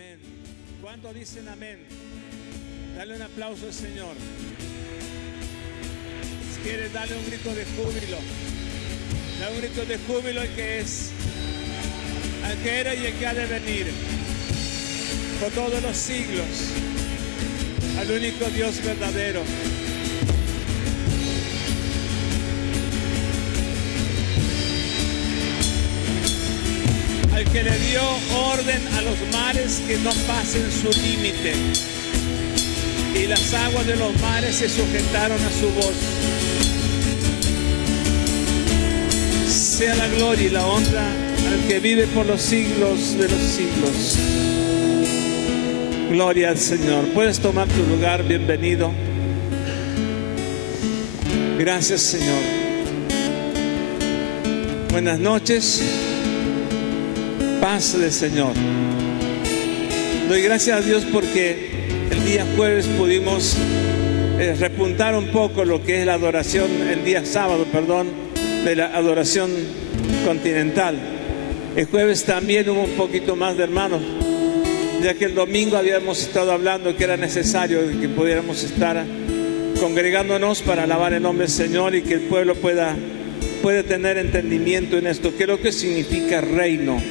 Amén. ¿Cuántos dicen amén? Dale un aplauso al Señor. Si quieres, dale un grito de júbilo. Dale un grito de júbilo al que es, al que era y el que ha de venir por todos los siglos, al único Dios verdadero. Al que le dio orden a los mares que no pasen su límite, y las aguas de los mares se sujetaron a su voz. Sea la gloria y la honra al que vive por los siglos de los siglos. Gloria al Señor. Puedes tomar tu lugar, bienvenido. Gracias, Señor. Buenas noches. Paz del Señor. Doy gracias a Dios porque el día jueves pudimos repuntar un poco lo que es la adoración, el día sábado, perdón, de la adoración continental. El jueves también hubo un poquito más de hermanos, ya que el domingo habíamos estado hablando que era necesario que pudiéramos estar congregándonos para alabar el nombre del Señor y que el pueblo puede tener entendimiento en esto. ¿Qué es lo que significa reino?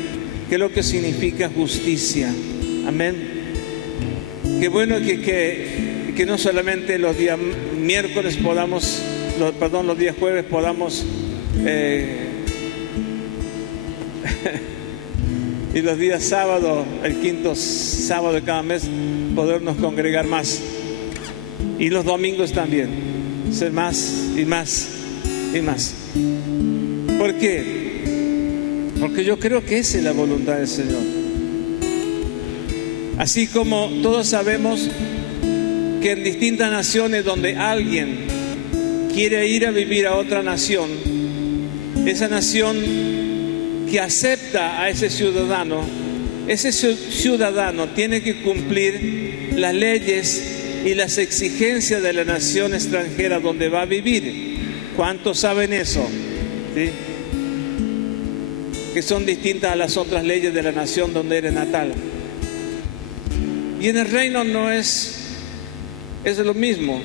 ¿Qué es lo que significa justicia? Amén. Qué bueno que no solamente los días miércoles podamos, los días jueves podamos y los días sábado, el quinto sábado de cada mes, podernos congregar más. Y los domingos también, ser más y más y más. ¿Por qué? Porque yo creo que esa es la voluntad del Señor. Así como todos sabemos que en distintas naciones donde alguien quiere ir a vivir a otra nación, esa nación que acepta a ese ciudadano tiene que cumplir las leyes y las exigencias de la nación extranjera donde va a vivir. ¿Cuántos saben eso? ¿Sí? Que son distintas a las otras leyes de la nación donde eres natal. Y en el reino no es lo mismo.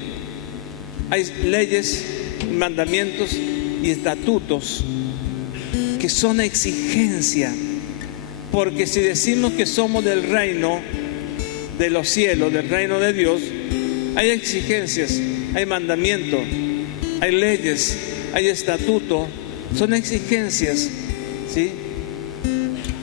Hay leyes, mandamientos y estatutos que son exigencia, porque si decimos que somos del reino de los cielos, del reino de Dios, hay exigencias, hay mandamientos, hay leyes, hay estatutos, son exigencias, ¿sí?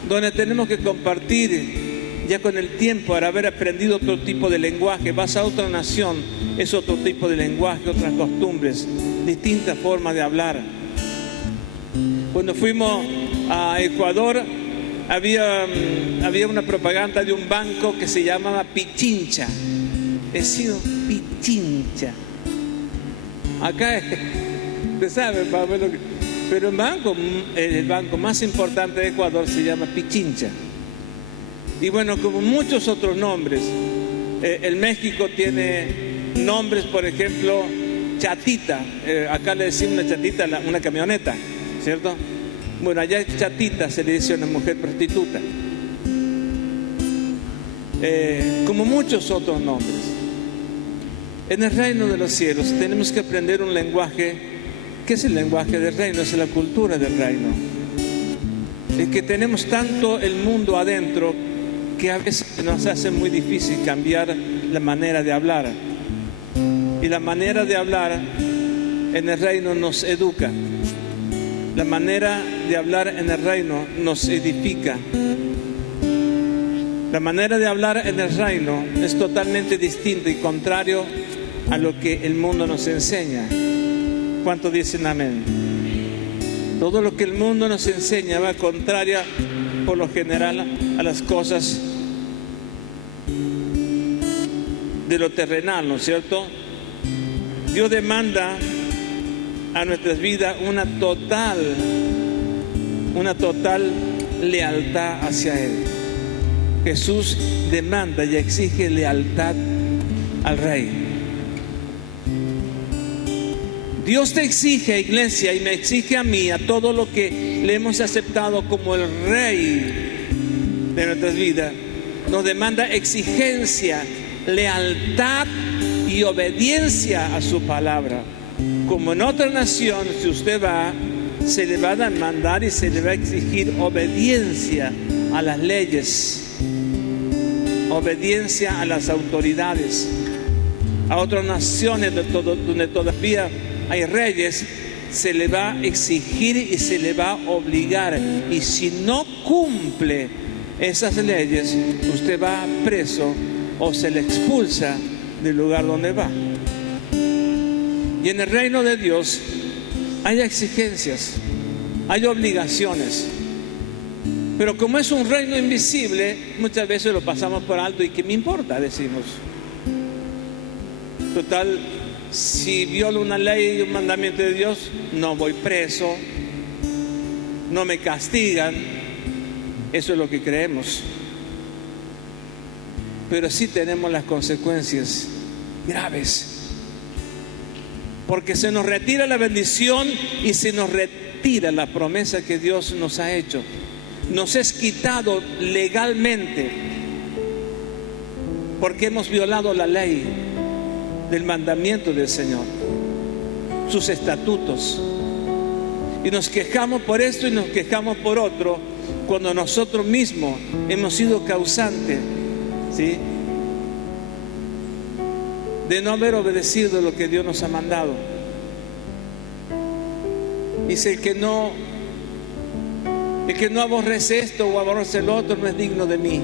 Donde tenemos que compartir ya con el tiempo, al haber aprendido otro tipo de lenguaje. Vas a otra nación, es otro tipo de lenguaje, otras costumbres, distintas formas de hablar. Cuando fuimos a Ecuador, había una propaganda de un banco que se llamaba Pichincha. He sido Pichincha. Acá, usted sabe, pero el banco más importante de Ecuador se llama Pichincha. Y bueno, como muchos otros nombres, el México tiene nombres, por ejemplo, chatita. Acá le decimos una chatita, una camioneta, ¿cierto? Bueno, allá chatita se le dice a una mujer prostituta. Como muchos otros nombres. En el reino de los cielos tenemos que aprender un lenguaje. ¿Qué es el lenguaje del reino? Es la cultura del reino. Es que tenemos tanto el mundo adentro que a veces nos hace muy difícil cambiar la manera de hablar. Y la manera de hablar en el reino nos educa. La manera de hablar en el reino nos edifica. La manera de hablar en el reino es totalmente distinta y contrario a lo que el mundo nos enseña. ¿Cuántos dicen amén? Todo lo que el mundo nos enseña va contraria, por lo general, a las cosas de lo terrenal, ¿no es cierto? Dios demanda a nuestras vidas una total lealtad hacia Él. Jesús demanda y exige lealtad al Rey. Dios te exige, iglesia, y me exige a mí, a todo lo que le hemos aceptado como el Rey de nuestras vidas, nos demanda exigencia, lealtad y obediencia a su palabra. Como en otra nación, si usted va, se le va a demandar y se le va a exigir obediencia a las leyes, obediencia a las autoridades. A otras naciones donde todavía hay reyes, se le va a exigir y se le va a obligar. Y si no cumple esas leyes, usted va preso o se le expulsa del lugar donde va. Y en el reino de Dios hay exigencias, hay obligaciones. Pero como es un reino invisible, muchas veces lo pasamos por alto. ¿Y qué me importa?, decimos. Total, si violo una ley y un mandamiento de Dios, no voy preso, no me castigan. Eso es lo que creemos. Pero sí tenemos las consecuencias graves. Porque se nos retira la bendición y se nos retira la promesa que Dios nos ha hecho. Nos es quitado legalmente porque hemos violado la ley del mandamiento del Señor, sus estatutos. Y nos quejamos por esto y nos quejamos por otro, cuando nosotros mismos hemos sido causantes, ¿sí?, de no haber obedecido lo que Dios nos ha mandado. Dice: el que no aborrece esto o aborrece lo otro no es digno de mí.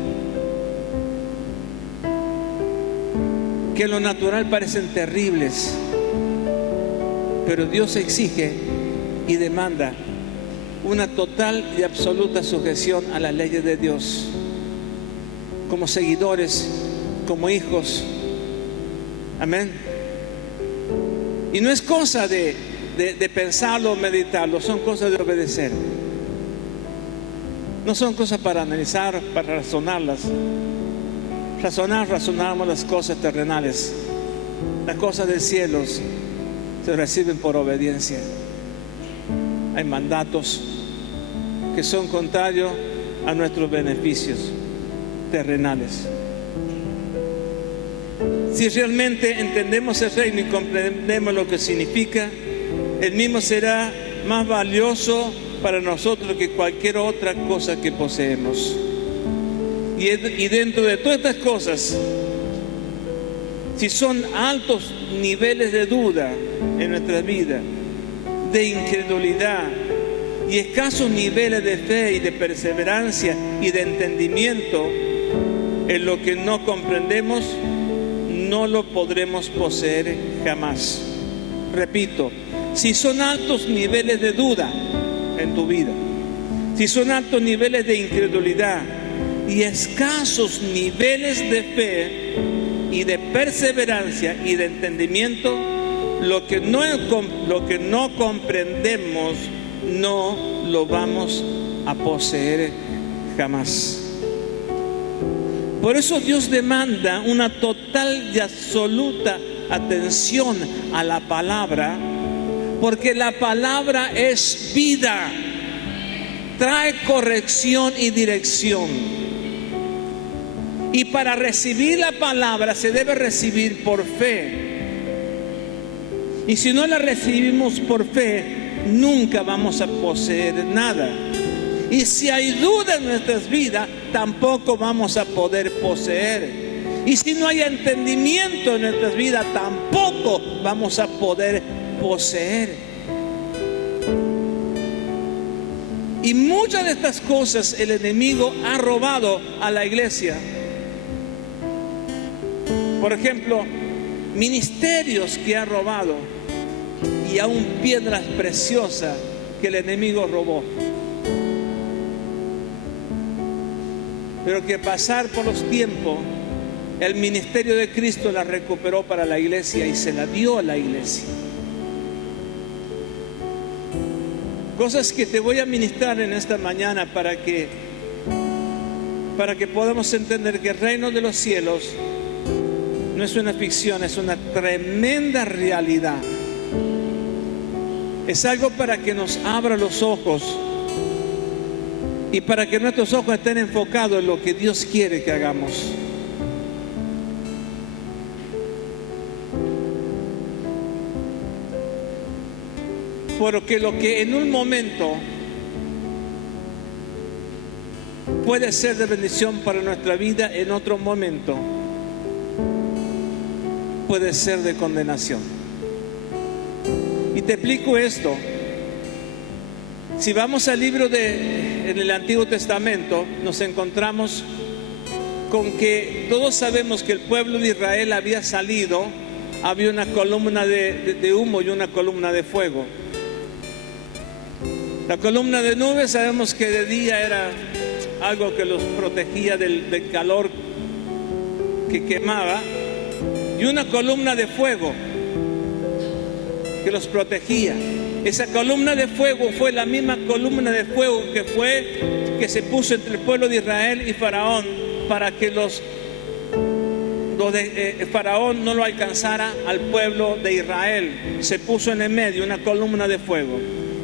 Que en lo natural parecen terribles, pero Dios exige y demanda una total y absoluta sujeción a las leyes de Dios, como seguidores, como hijos. Amén. Y no es cosa de pensarlo o meditarlo, son cosas de obedecer. No son cosas para analizar, para razonarlas. Razonamos las cosas terrenales. Las cosas del cielo se reciben por obediencia. Hay mandatos que son contrarios a nuestros beneficios terrenales. Si realmente entendemos el reino y comprendemos lo que significa, el mismo será más valioso para nosotros que cualquier otra cosa que poseemos. Y dentro de todas estas cosas, si son altos niveles de duda en nuestra vida, de incredulidad y escasos niveles de fe y de perseverancia y de entendimiento en lo que no comprendemos, no lo podremos poseer jamás. Repito, si son altos niveles de duda en tu vida, si son altos niveles de incredulidad y escasos niveles de fe y de perseverancia y de entendimiento, lo que no comprendemos no lo vamos a poseer jamás. Por eso Dios demanda una total y absoluta atención a la palabra, porque la palabra es vida, trae corrección y dirección. Y para recibir la palabra se debe recibir por fe. Y si no la recibimos por fe, nunca vamos a poseer nada. Y si hay duda en nuestras vidas, tampoco vamos a poder poseer. Y si no hay entendimiento en nuestras vidas, tampoco vamos a poder poseer. Y muchas de estas cosas el enemigo ha robado a la iglesia. Por ejemplo, ministerios que ha robado, y aún piedras preciosas que el enemigo robó. Pero que pasar por los tiempos, el ministerio de Cristo la recuperó para la iglesia y se la dio a la iglesia. Cosas que te voy a ministrar en esta mañana para que podamos entender que el reino de los cielos no es una ficción, es una tremenda realidad. Es algo para que nos abra los ojos y para que nuestros ojos estén enfocados en lo que Dios quiere que hagamos. Porque lo que en un momento puede ser de bendición para nuestra vida, en otro momento puede ser de condenación. Y te explico esto. Si vamos al libro en el Antiguo Testamento, nos encontramos con que todos sabemos que el pueblo de Israel había salido, había una columna de humo y una columna de fuego. La columna de nube sabemos que de día era algo que los protegía del calor que quemaba, y una columna de fuego que los protegía. Esa columna de fuego fue la misma columna de fuego que se puso entre el pueblo de Israel y Faraón, para que Faraón no lo alcanzara al pueblo de Israel. Se puso en el medio una columna de fuego.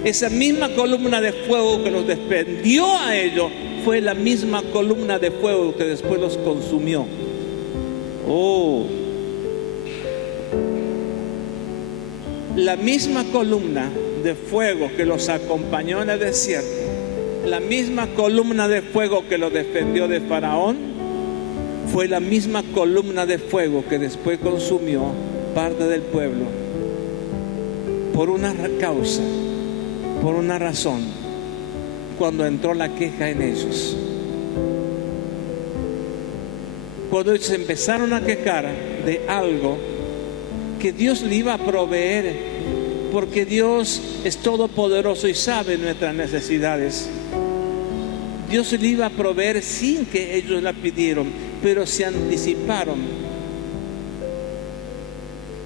Esa misma columna de fuego que los defendió a ellos fue la misma columna de fuego que después los consumió. La misma columna de fuego que los acompañó en el desierto, la misma columna de fuego que los defendió de Faraón, fue la misma columna de fuego que después consumió parte del pueblo. Por una causa, por una razón, cuando entró la queja en ellos. Cuando ellos empezaron a quejar de algo que Dios le iba a proveer, porque Dios es todopoderoso y sabe nuestras necesidades. Dios le iba a proveer sin que ellos la pidieron, pero se anticiparon.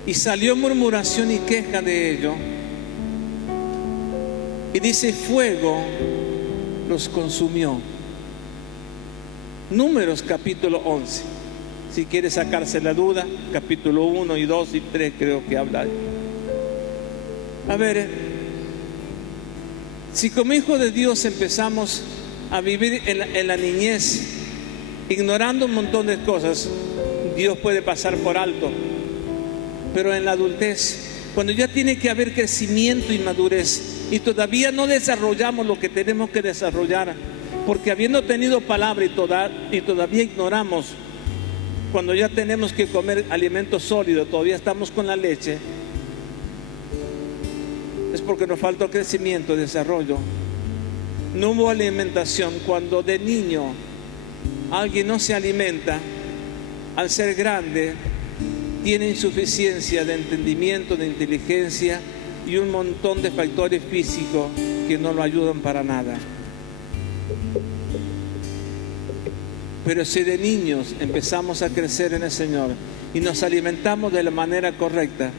Y salió murmuración y queja de ello. Y dice, fuego los consumió. Números capítulo 11. Si quiere sacarse la duda, capítulo 1 y 2 y 3 creo que habla. A ver, si como hijo de Dios empezamos a vivir en la niñez, ignorando un montón de cosas, Dios puede pasar por alto. Pero en la adultez, cuando ya tiene que haber crecimiento y madurez, y todavía no desarrollamos lo que tenemos que desarrollar, porque habiendo tenido palabra y todavía ignoramos, cuando ya tenemos que comer alimento sólido, todavía estamos con la leche, es porque nos falta crecimiento, desarrollo. No hubo alimentación. Cuando de niño alguien no se alimenta, al ser grande tiene insuficiencia de entendimiento, de inteligencia y un montón de factores físicos que no lo ayudan para nada. Pero si de niños empezamos a crecer en el Señor y nos alimentamos de la manera correcta,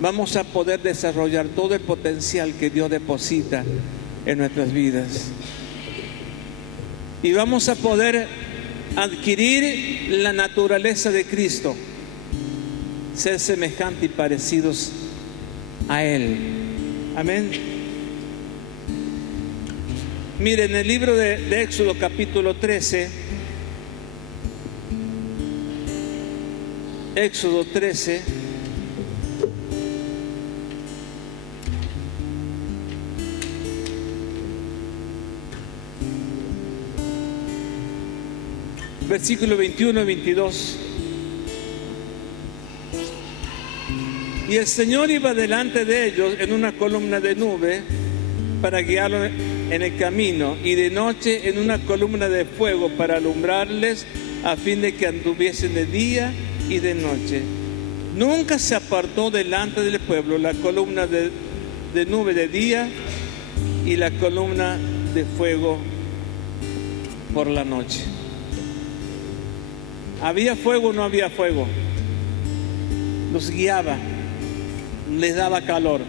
vamos a poder desarrollar todo el potencial que Dios deposita en nuestras vidas. Y vamos a poder adquirir la naturaleza de Cristo, ser semejantes y parecidos a Él. Amén. Miren, en el libro de Éxodo capítulo 13, Éxodo 13, versículo 21 y 22. Y el Señor iba delante de ellos en una columna de nube para guiarlos en el camino, y de noche en una columna de fuego para alumbrarles, a fin de que anduviesen de día y de noche. Nunca se apartó delante del pueblo la columna de nube de día y la columna de fuego por la noche. ¿Había fuego o no había fuego? Los guiaba, les daba calor.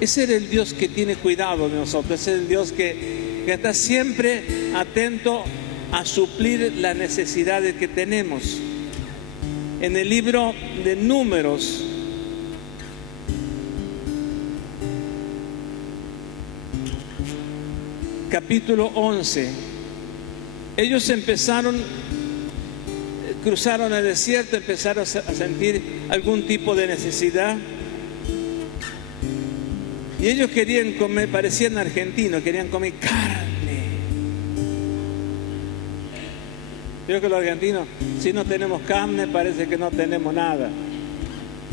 Ese era el Dios que tiene cuidado de nosotros. Ese es el Dios que está siempre atento a suplir las necesidades que tenemos. En el libro de Números, capítulo 11. Ellos cruzaron el desierto, empezaron a sentir algún tipo de necesidad. Y ellos querían comer, parecían argentinos, querían comer carne. Creo que los argentinos, si no tenemos carne, parece que no tenemos nada.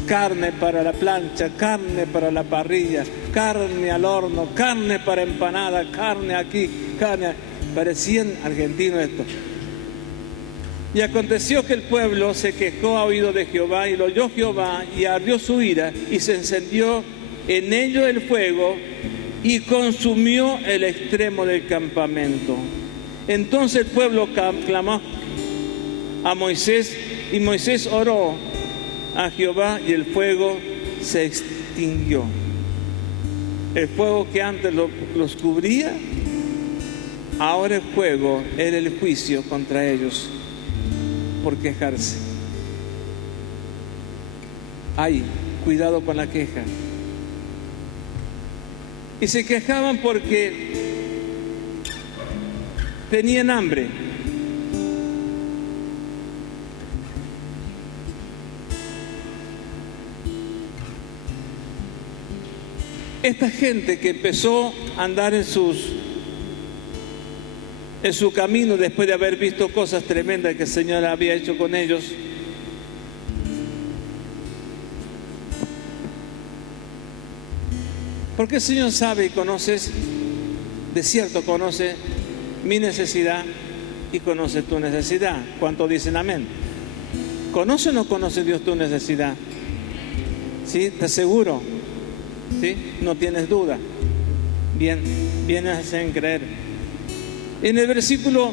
Carne para la plancha, carne para la parrilla, carne al horno, carne para empanada, carne aquí, carne. Parecían argentinos esto. Y aconteció que el pueblo se quejó a oído de Jehová, y lo oyó Jehová, y ardió su ira, y se encendió en ellos el fuego, y consumió el extremo del campamento. Entonces el pueblo clamó a Moisés, y Moisés oró a Jehová, y el fuego se extinguió. El fuego que antes los cubría, ahora el fuego era el juicio contra ellos por quejarse. Ay, cuidado con la queja. Y se quejaban porque tenían hambre. Esta gente que empezó a andar en su camino después de haber visto cosas tremendas que el Señor había hecho con ellos, porque el Señor sabe y conoce, de cierto conoce mi necesidad y conoce tu necesidad. ¿Cuántos dicen amén? ¿Conoce o no conoce Dios tu necesidad? ¿Sí? ¿Estás seguro? ¿Sí? No tienes duda. Bien, vienes en creer. En el versículo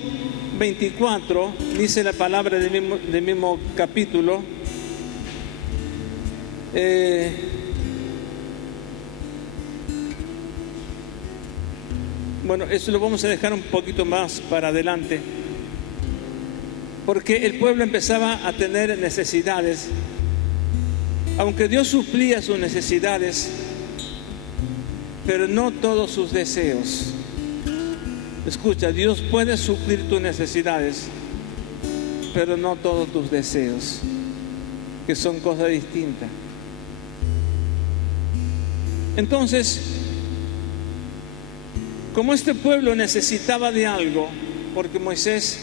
24 dice la palabra del mismo capítulo. Bueno, eso lo vamos a dejar un poquito más para adelante, porque el pueblo empezaba a tener necesidades. Aunque Dios suplía sus necesidades, pero no todos sus deseos. Escucha, Dios puede suplir tus necesidades, pero no todos tus deseos, que son cosas distintas. Entonces, como este pueblo necesitaba de algo, porque Moisés,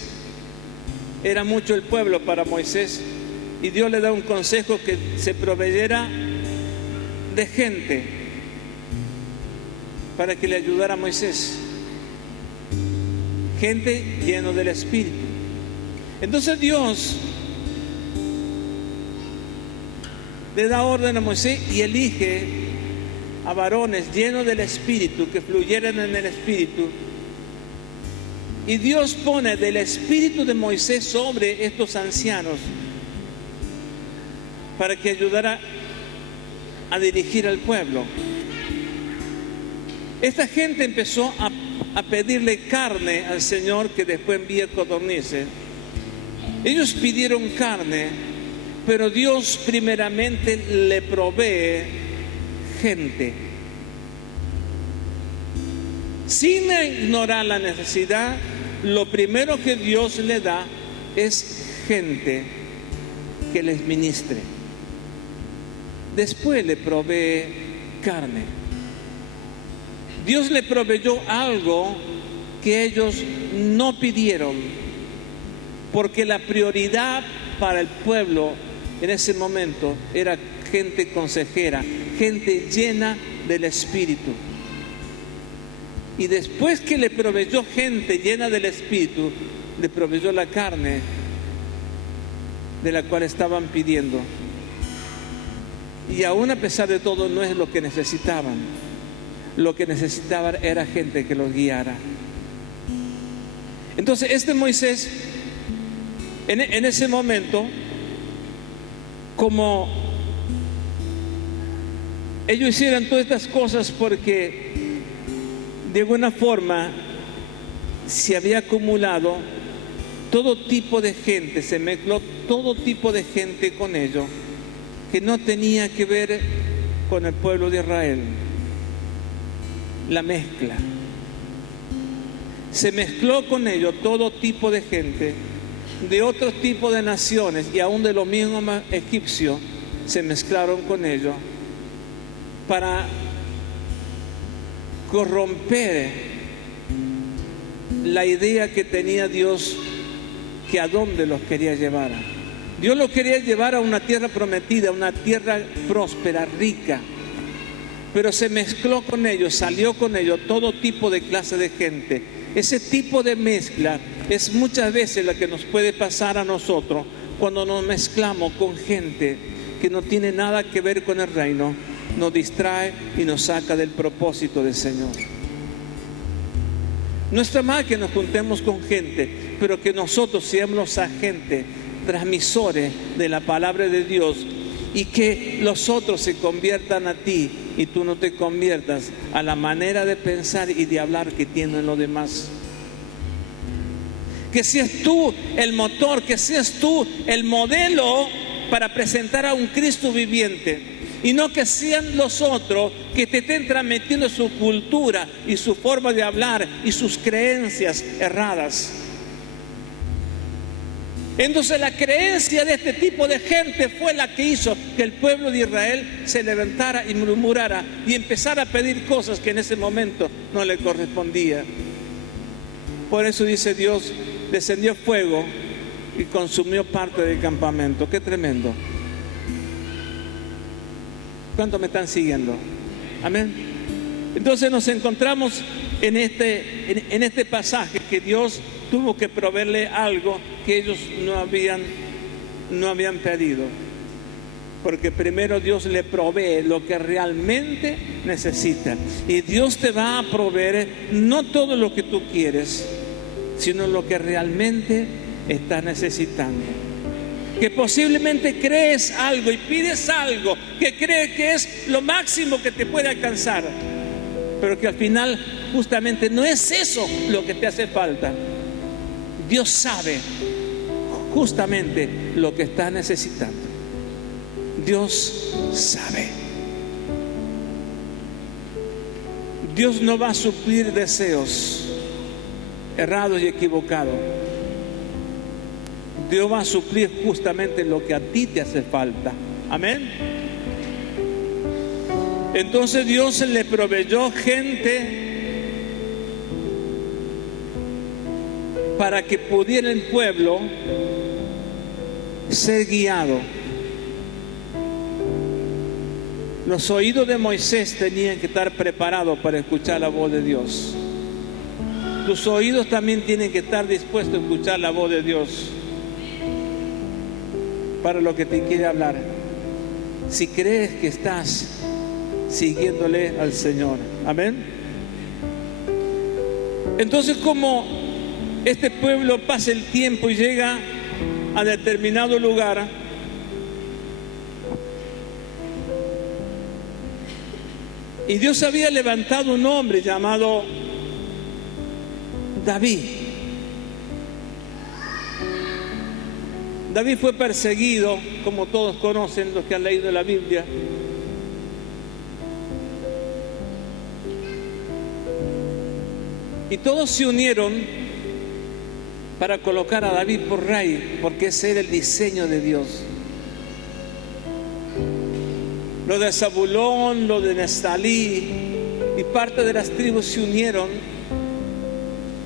era mucho el pueblo para Moisés, y Dios le da un consejo que se proveyera de gente para que le ayudara a Moisés. Gente lleno del Espíritu. Entonces Dios le da orden a Moisés y elige a varones llenos del Espíritu, que fluyeran en el Espíritu. Y Dios pone del Espíritu de Moisés sobre estos ancianos para que ayudara a dirigir al pueblo. Esta gente empezó a pedirle carne al Señor, que después envía codornices. Ellos pidieron carne, pero Dios primeramente le provee gente. Sin ignorar la necesidad, lo primero que Dios le da es gente que les ministre. Después le provee carne. Dios le proveyó algo que ellos no pidieron, porque la prioridad para el pueblo en ese momento era gente consejera, gente llena del Espíritu. Y después que le proveyó gente llena del Espíritu, le proveyó la carne de la cual estaban pidiendo. Y aún a pesar de todo, no es lo que necesitaban. Lo que necesitaban era gente que los guiara. Entonces este Moisés, en ese momento, como ellos hicieron todas estas cosas porque de alguna forma se había acumulado todo tipo de gente, se mezcló todo tipo de gente con ellos, que no tenía que ver con el pueblo de Israel. La mezcla. se mezcló con ellos todo tipo de gente, de otro tipo de naciones, y aún de los mismos egipcios se mezclaron con ellos para corromper la idea que tenía Dios, que a dónde los quería llevar. Dios los quería llevar a una tierra prometida, una tierra próspera, rica, pero se mezcló con ellos, salió con ellos todo tipo de clase de gente. Ese tipo de mezcla es muchas veces la que nos puede pasar a nosotros cuando nos mezclamos con gente que no tiene nada que ver con el reino, nos distrae y nos saca del propósito del Señor. No está mal que nos juntemos con gente, pero que nosotros seamos los agentes, transmisores de la palabra de Dios, y que los otros se conviertan a ti y tú no te conviertas a la manera de pensar y de hablar que tienen los demás. Que seas tú el motor, que seas tú el modelo para presentar a un Cristo viviente, y no que sean los otros que te estén transmitiendo su cultura y su forma de hablar y sus creencias erradas. Entonces la creencia de este tipo de gente fue la que hizo que el pueblo de Israel se levantara y murmurara y empezara a pedir cosas que en ese momento no le correspondía. Por eso dice Dios, descendió fuego y consumió parte del campamento. Qué tremendo. ¿Cuántos me están siguiendo? Amén. Entonces nos encontramos en este pasaje que Dios tuvo que proveerle algo que ellos no habían pedido. Porque primero Dios le provee lo que realmente necesita. Y Dios te va a proveer no todo lo que tú quieres, sino lo que realmente estás necesitando. Que posiblemente crees algo y pides algo que crees que es lo máximo que te puede alcanzar, pero que al final justamente no es eso lo que te hace falta. Dios sabe justamente lo que estás necesitando. Dios sabe. Dios no va a suplir deseos errados y equivocados. Dios va a suplir justamente lo que a ti te hace falta. Amén. Entonces Dios le proveyó gente para que pudiera el pueblo ser guiado. Los oídos de Moisés tenían que estar preparados para escuchar la voz de Dios. Tus oídos también tienen que estar dispuestos a escuchar la voz de Dios para lo que te quiere hablar. Si crees que estás siguiéndole al Señor. Amén. Entonces, como este pueblo pasa el tiempo y llega a determinado lugar, y Dios había levantado un hombre llamado David. David fue perseguido, como todos conocen los que han leído la Biblia. Y todos se unieron para colocar a David por rey, porque ese era el diseño de Dios. Los de Zabulón, los de Neftalí y parte de las tribus se unieron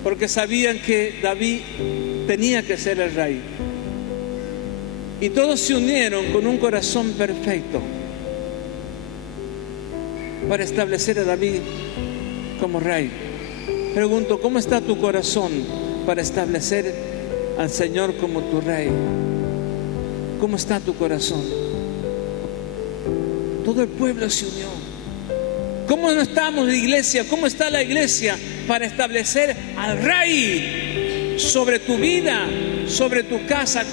porque sabían que David tenía que ser el rey. Y todos se unieron con un corazón perfecto para establecer a David como rey. Pregunto, ¿cómo está tu corazón para establecer al Señor como tu rey? ¿Cómo está tu corazón? Todo el pueblo se unió. ¿Cómo no estamos la iglesia? ¿Cómo está la iglesia para establecer al rey sobre tu vida, sobre tu casa?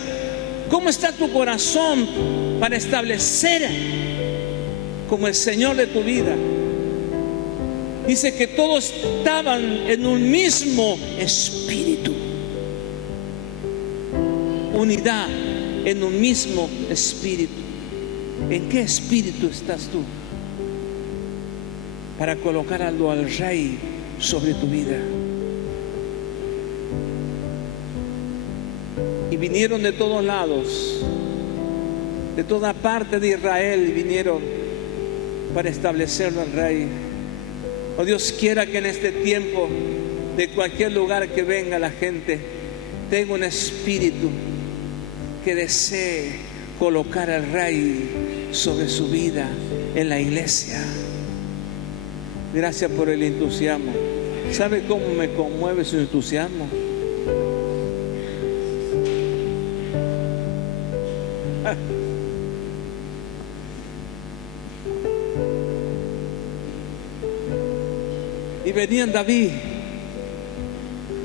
¿Cómo está tu corazón para establecer como el Señor de tu vida? Dice que todos estaban en un mismo espíritu. Unidad en un mismo espíritu. ¿En qué espíritu estás tú para colocar al rey sobre tu vida? y vinieron de todos lados, de toda parte de Israel, y vinieron para establecerlo al rey. Oh, Dios quiera que en este tiempo, de cualquier lugar que venga la gente, tenga un espíritu que desee colocar al rey sobre su vida en la iglesia. Gracias por el entusiasmo. ¿Sabe cómo me conmueve su entusiasmo? Y venían David.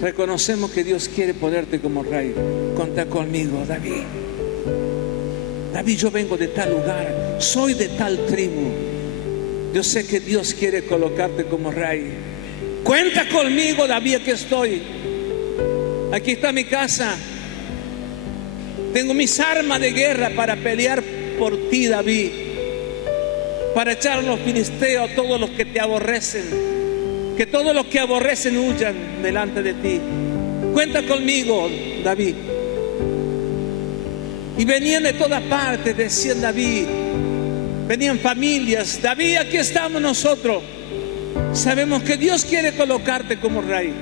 Reconocemos que Dios quiere ponerte como rey. Contá conmigo, David. David, yo vengo de tal lugar, soy de tal tribu. Yo sé que Dios quiere colocarte como rey. Cuenta conmigo, David, aquí estoy. Aquí está mi casa. Tengo mis armas de guerra para pelear por ti, David. Para echar a los filisteos, a todos los que te aborrecen. Que todos los que aborrecen huyan delante de ti. Cuenta conmigo, David. Y venían de todas partes, decían David. Venían familias. David, aquí estamos nosotros. Sabemos que Dios quiere colocarte como rey.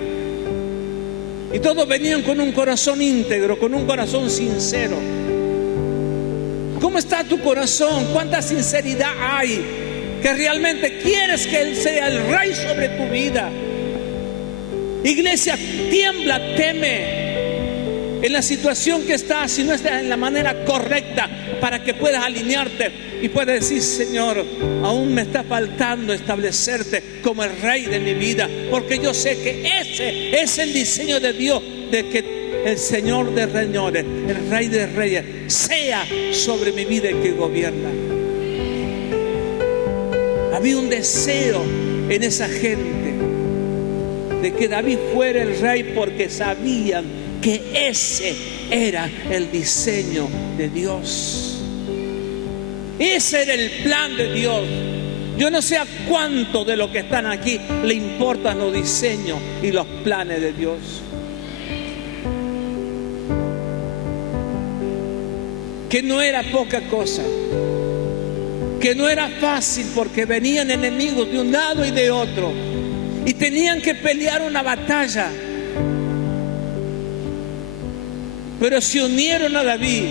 Y todos venían con un corazón íntegro, con un corazón sincero. ¿Cómo está tu corazón? ¿Cuánta sinceridad hay? Que realmente quieres que Él sea el rey sobre tu vida. Iglesia, tiembla, teme en la situación que estás, si no estás en la manera correcta, para que puedas alinearte y puedas decir: Señor, aún me está faltando establecerte como el rey de mi vida, porque yo sé que ese es el diseño de Dios, de que el Señor de señores, el Rey de reyes, sea sobre mi vida el que gobierna. Había un deseo en esa gente de que David fuera el rey, porque sabían que ese era el diseño de Dios. Ese era el plan de Dios. Yo no sé a cuánto de los que están aquí le importan los diseños y los planes de Dios. Que no era poca cosa, que no era fácil, porque venían enemigos de un lado y de otro y tenían que pelear una batalla. Pero se unieron a David,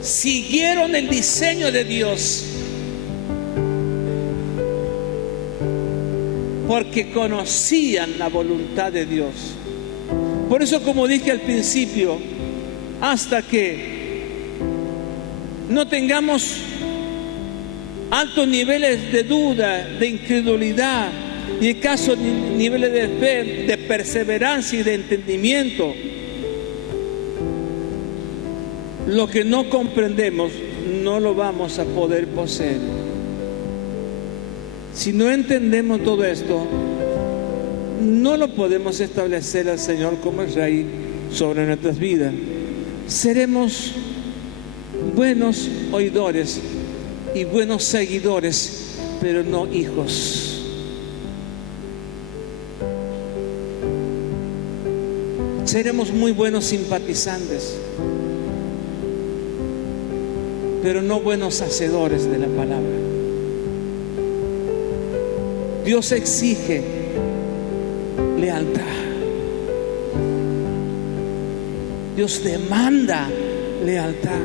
siguieron el diseño de Dios, porque conocían la voluntad de Dios. Por eso, como dije al principio, hasta que no tengamos altos niveles de duda, de incredulidad, y en caso niveles de fe, de perseverancia y de entendimiento, lo que no comprendemos no lo vamos a poder poseer. Si no entendemos todo esto, no lo podemos establecer al Señor como el Rey sobre nuestras vidas. Seremos buenos oidores y buenos seguidores, pero no hijos. Seremos muy buenos simpatizantes, pero no buenos hacedores de la palabra. Dios exige lealtad. Dios demanda lealtad.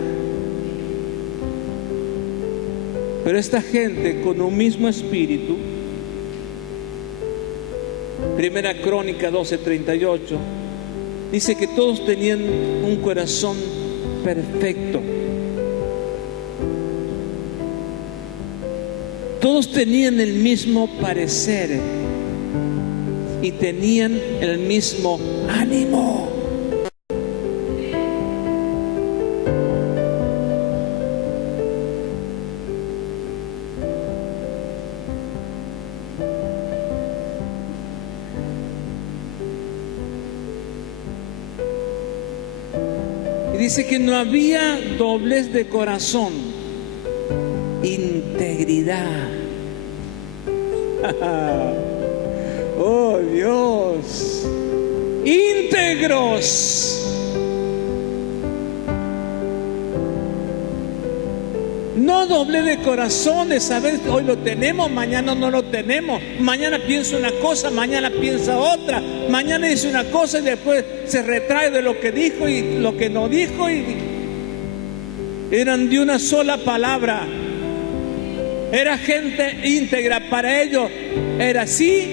Pero esta gente con un mismo espíritu, Primera Crónica 12:38, dice que todos tenían un corazón perfecto. Todos tenían el mismo parecer y tenían el mismo ánimo. Y dice que no había doblez de corazón, integridad. Oh Dios, íntegros. No doble de corazón de saber que hoy lo tenemos, mañana no lo tenemos. Mañana piensa una cosa, mañana piensa otra. Mañana dice una cosa y después se retrae de lo que dijo y lo que no dijo. Y eran de una sola palabra. Era gente íntegra. Para ellos era sí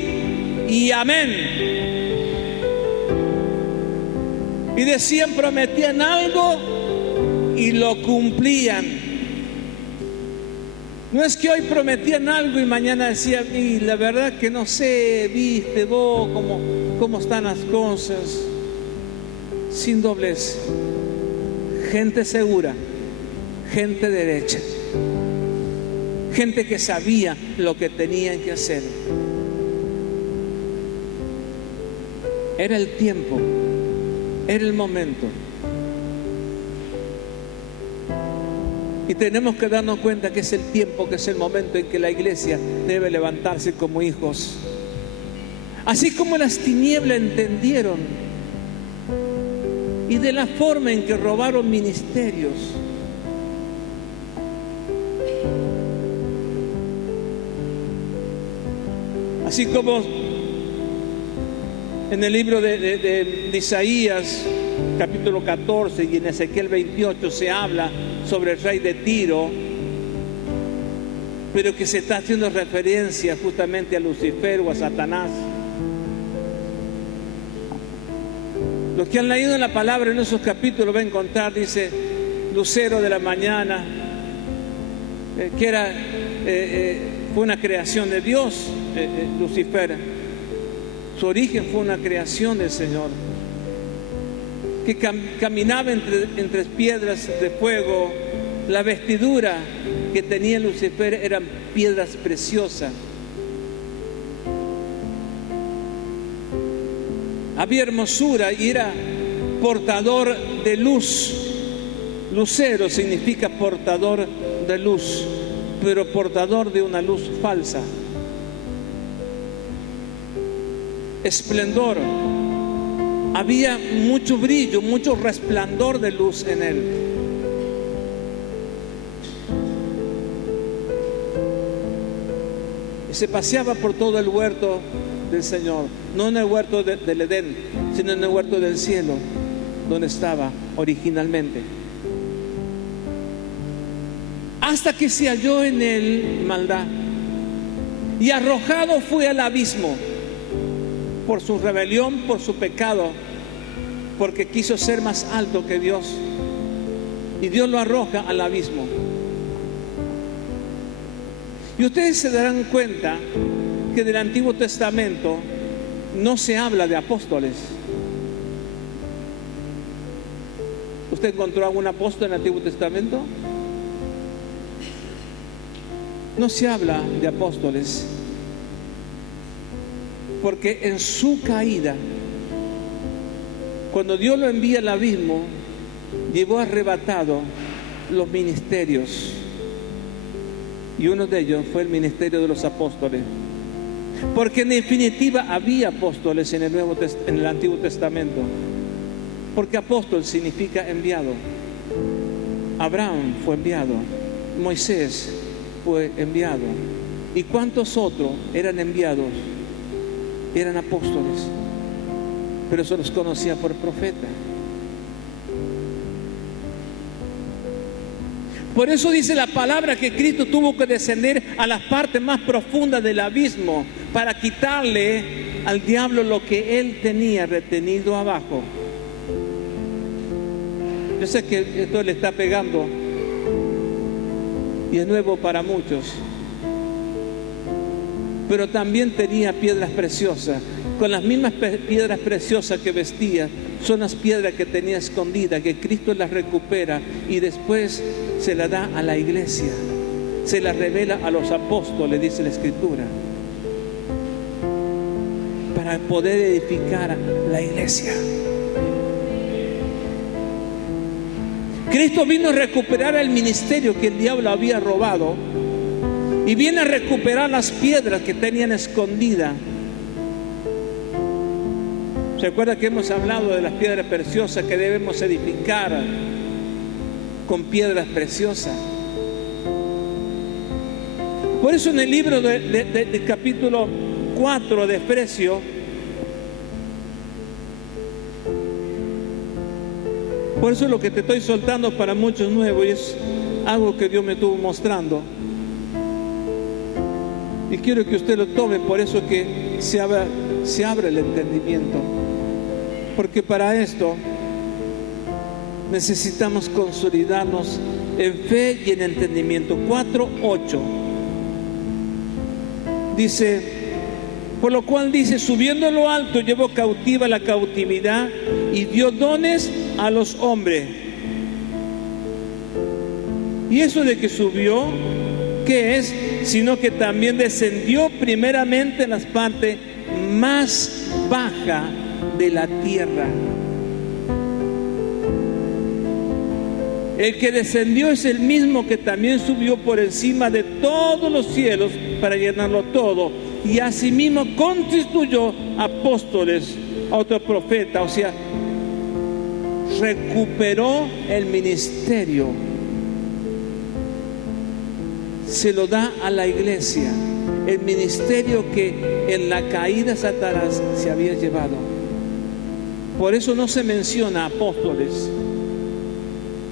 y amén. Y decían, prometían algo y lo cumplían. No es que hoy prometían algo y mañana decían, y la verdad que no sé, viste vos cómo están las cosas. Sin doblez. Gente segura, gente derecha, gente que sabía lo que tenían que hacer. Era el tiempo, era el momento. Y tenemos que darnos cuenta que es el tiempo, que es el momento en que la iglesia debe levantarse como hijos. Así como las tinieblas entendieron y de la forma en que robaron ministerios. Así como en el libro de Isaías, capítulo 14, y en Ezequiel 28 se habla sobre el rey de Tiro, pero que se está haciendo referencia justamente a Lucifer o a Satanás. Los que han leído la palabra en esos capítulos van a encontrar, dice, lucero de la mañana, que fue una creación de Dios, Lucifer. Su origen fue una creación del Señor, que caminaba entre piedras de fuego. La vestidura que tenía Lucifer eran piedras preciosas. Había hermosura y era portador de luz. Lucero significa portador de luz, pero portador de una luz falsa. Esplendor. Había mucho brillo, mucho resplandor de luz en él. Y se paseaba por todo el huerto del Señor, no en el huerto del Edén, sino en el huerto del cielo, donde estaba originalmente. Hasta que se halló en él maldad, y arrojado fue al abismo. Por su rebelión, por su pecado, porque quiso ser más alto que Dios, y Dios lo arroja al abismo. Y ustedes se darán cuenta que del Antiguo Testamento no se habla de apóstoles. ¿Usted encontró algún apóstol en el Antiguo Testamento? No se habla de apóstoles, porque en su caída, cuando Dios lo envía al abismo, llevó arrebatado los ministerios, y uno de ellos fue el ministerio de los apóstoles. Porque en definitiva había apóstoles en el Antiguo Testamento, porque apóstol significa enviado. Abraham fue enviado, Moisés fue enviado, y cuántos otros eran enviados. Eran apóstoles, pero se los conocía por profeta. Por eso dice la palabra que Cristo tuvo que descender a las partes más profundas del abismo para quitarle al diablo lo que él tenía retenido abajo. Yo sé que esto le está pegando y es nuevo para muchos, pero también tenía piedras preciosas. Con las mismas piedras preciosas que vestía, son las piedras que tenía escondidas, que Cristo las recupera y después se las da a la iglesia, se las revela a los apóstoles, dice la Escritura, para poder edificar la iglesia. Cristo vino a recuperar el ministerio que el diablo había robado, y viene a recuperar las piedras que tenían escondidas. Recuerda que hemos hablado de las piedras preciosas que debemos edificar con piedras preciosas. Por eso en el libro del capítulo 4 de Efesios, por eso es lo que te estoy soltando para muchos nuevos, y es algo que Dios me estuvo mostrando. Y quiero que usted lo tome, por eso que se abre el entendimiento. Porque para esto necesitamos consolidarnos en fe y en entendimiento. 4:8 dice, por lo cual dice, subiendo a lo alto llevó cautiva la cautividad y dio dones a los hombres. Y eso de que subió, ¿qué es? Sino que también descendió primeramente en las partes más bajas de la tierra. El que descendió es el mismo que también subió por encima de todos los cielos para llenarlo todo. Y asimismo constituyó apóstoles, a otros profetas, o sea, recuperó el ministerio. Se lo da a la iglesia, el ministerio que en la caída Satanás se había llevado. Por eso no se menciona apóstoles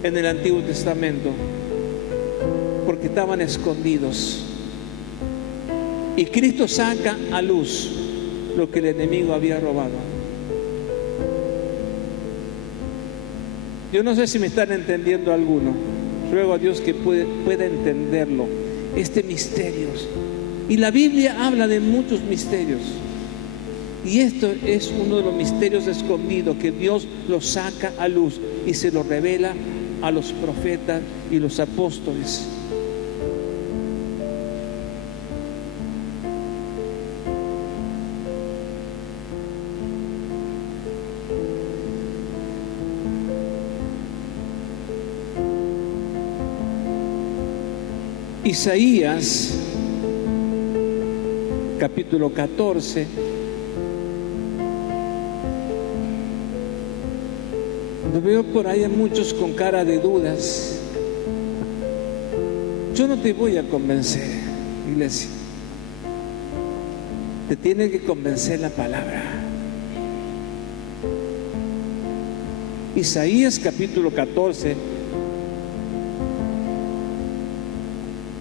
en el Antiguo Testamento, porque estaban escondidos. Y Cristo saca a luz lo que el enemigo había robado. Yo no sé si me están entendiendo alguno. Ruego a Dios que pueda entenderlo, este misterio. Y la Biblia habla de muchos misterios. Y esto es uno de los misterios escondidos que Dios los saca a luz y se los revela a los profetas y los apóstoles. Isaías capítulo 14 lo veo por ahí a muchos con cara de dudas. Yo no te voy a convencer, iglesia. Te tiene que convencer la palabra. Isaías capítulo 14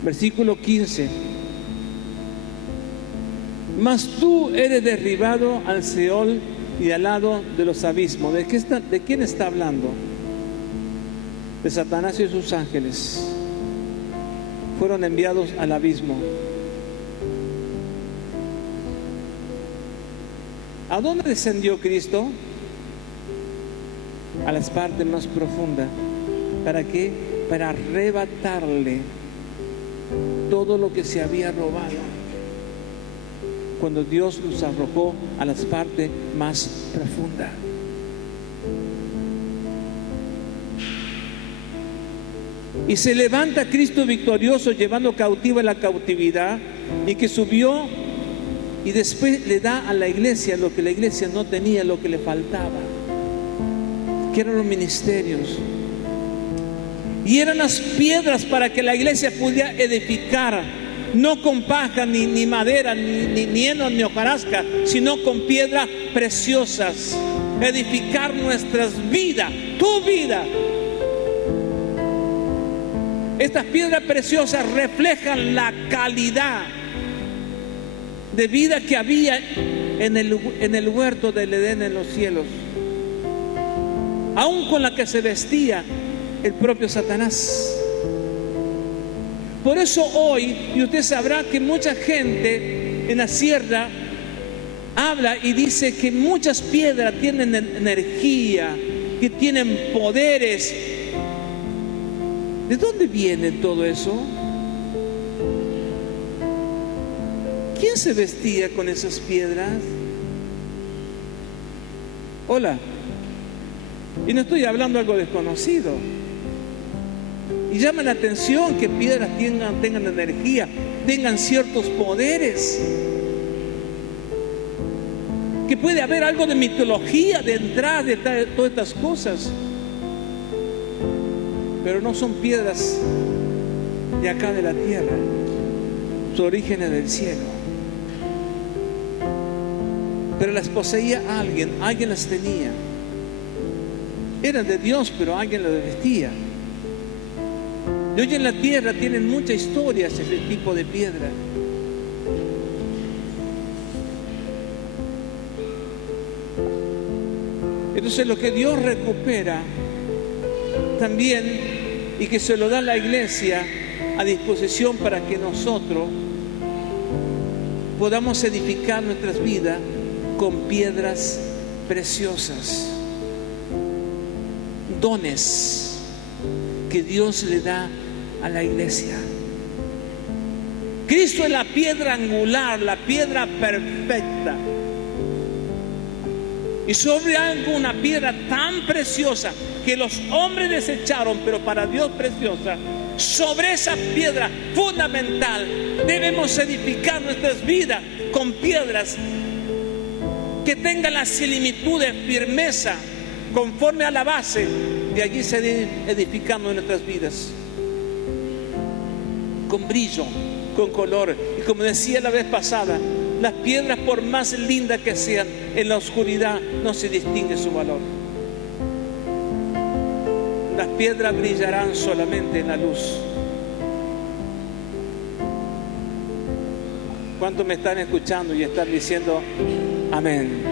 versículo 15. Mas tú eres derribado al Seol y al lado de los abismos. ¿De quién está hablando? De Satanás y sus ángeles. Fueron enviados al abismo. ¿A dónde descendió Cristo? A las partes más profundas. ¿Para qué? Para arrebatarle todo lo que se había robado, cuando Dios los arrojó a las partes más profundas. Y se levanta Cristo victorioso, llevando cautiva la cautividad, y que subió y después le da a la iglesia lo que la iglesia no tenía, lo que le faltaba, que eran los ministerios. Y eran las piedras para que la iglesia pudiera edificar, no con paja, ni madera, ni heno, ni hojarasca, sino con piedras preciosas. Edificar nuestras vidas, tu vida. Estas piedras preciosas reflejan la calidad de vida que había en el huerto del Edén en los cielos, aún con la que se vestía el propio Satanás. Por eso hoy, y usted sabrá que mucha gente en la sierra habla y dice que muchas piedras tienen energía, que tienen poderes. ¿De dónde viene todo eso? ¿Quién se vestía con esas piedras? Hola. Y no estoy hablando algo desconocido. Y llama la atención que piedras tengan energía, tengan ciertos poderes. que puede haber algo de mitología detrás de todas estas cosas, pero no son piedras de acá de la tierra, su origen es del cielo. Pero las poseía alguien las tenía. Eran de Dios, pero alguien las vestía. Y hoy en la tierra tienen muchas historias ese tipo de piedra. Entonces lo que Dios recupera también, y que se lo da a la iglesia a disposición para que nosotros podamos edificar nuestras vidas con piedras preciosas, dones que Dios le da a la iglesia. Cristo es la piedra angular, la piedra perfecta. Y sobre algo, una piedra tan preciosa que los hombres desecharon, pero para Dios preciosa, sobre esa piedra fundamental debemos edificar nuestras vidas con piedras que tengan la similitud de firmeza conforme a la base. De allí se debe edificando nuestras vidas con brillo, con color. Y como decía la vez pasada, las piedras, por más lindas que sean, en la oscuridad no se distingue su valor. Las piedras brillarán solamente en la luz. ¿Cuántos me están escuchando y están diciendo amén?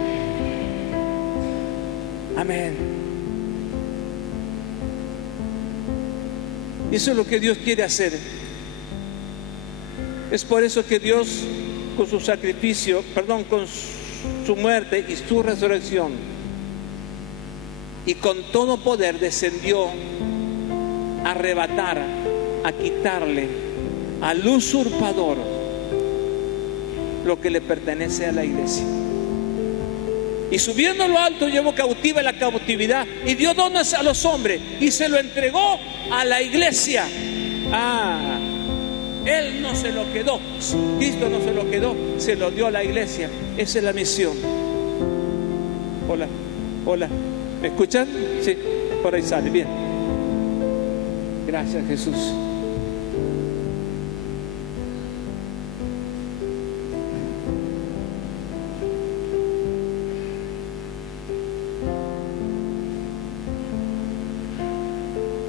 Amén. Y eso es lo que Dios quiere hacer. Es por eso que Dios, con su sacrificio, con su muerte y su resurrección, y con todo poder descendió a arrebatar, a quitarle al usurpador lo que le pertenece a la iglesia. Y subiendo a lo alto llevó cautiva la cautividad y dio dones a los hombres y se lo entregó a la iglesia. Él no se lo quedó, Cristo no se lo quedó, se lo dio a la iglesia. Esa es la misión. Hola, ¿me escuchan? Sí, por ahí sale, bien. Gracias, Jesús.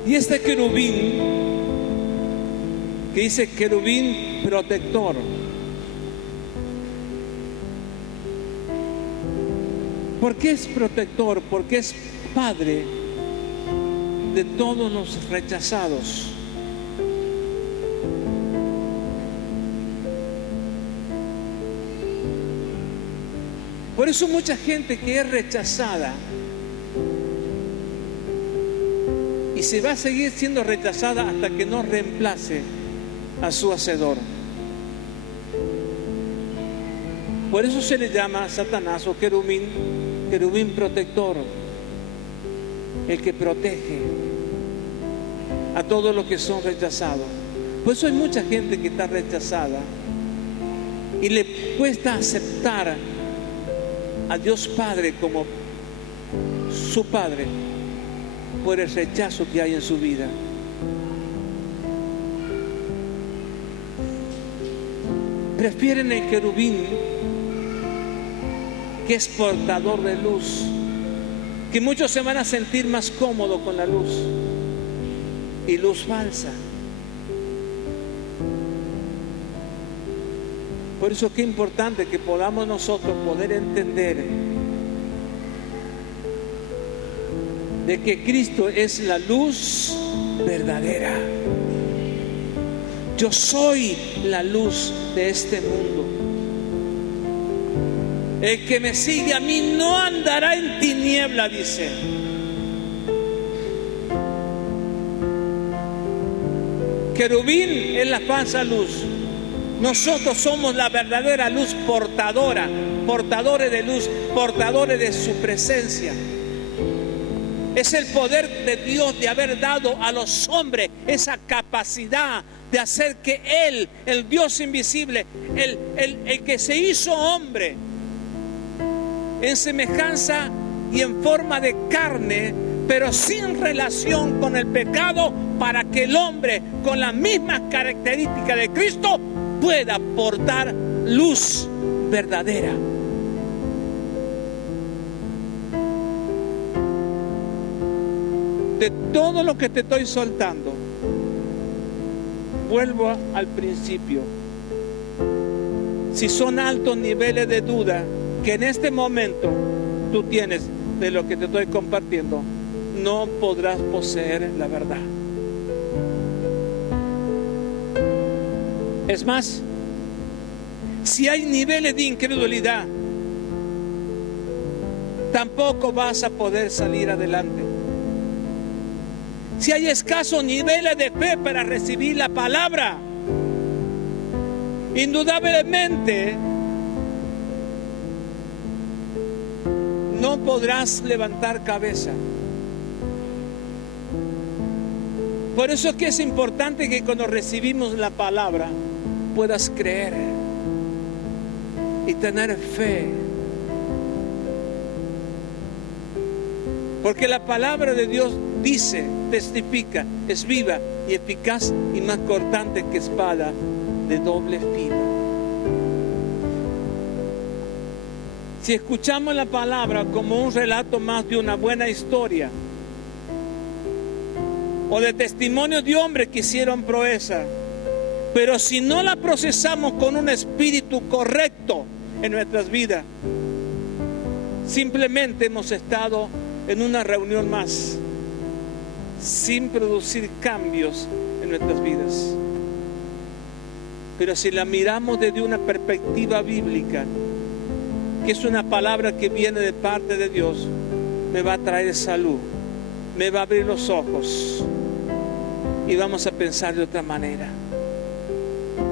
Y este querubín, que dice querubín protector, ¿por qué es protector? Porque es padre de todos los rechazados. Por eso mucha gente que es rechazada y se va a seguir siendo rechazada hasta que no reemplace a su hacedor. Por eso se le llama a Satanás o querubín protector, el que protege a todos los que son rechazados. Por eso hay mucha gente que está rechazada y le cuesta aceptar a Dios Padre como su Padre por el rechazo que hay en su vida. Prefieren el querubín, que es portador de luz, que muchos se van a sentir más cómodos con la luz, y luz falsa. Por eso qué importante que podamos nosotros poder entender de que Cristo es la luz verdadera. Yo soy la luz de este mundo. El que me sigue a mí no andará en tiniebla, dice. Querubín es la falsa luz. Nosotros somos la verdadera luz portadora, portadores de luz, portadores de su presencia. Es el poder de Dios de haber dado a los hombres esa capacidad de hacer que Él, el Dios invisible, el que se hizo hombre, en semejanza y en forma de carne, pero sin relación con el pecado, para que el hombre con las mismas características de Cristo pueda portar luz verdadera. De todo lo que te estoy soltando, vuelvo al principio. Si son altos niveles de duda que en este momento tú tienes de lo que te estoy compartiendo, no podrás poseer la verdad. Es más, si hay niveles de incredulidad, tampoco vas a poder salir adelante. Si hay escasos niveles de fe para recibir la palabra, indudablemente no podrás levantar cabeza. Por eso es que es importante que cuando recibimos la palabra puedas creer y tener fe. Porque la palabra de Dios dice, testifica, es viva y eficaz y más cortante que espada de doble filo. Si escuchamos la palabra como un relato más de una buena historia o de testimonios de hombres que hicieron proeza, pero si no la procesamos con un espíritu correcto en nuestras vidas, simplemente hemos estado en una reunión más, sin producir cambios en nuestras vidas. Pero si la miramos desde una perspectiva bíblica, que es una palabra que viene de parte de Dios, me va a traer salud, me va a abrir los ojos y vamos a pensar de otra manera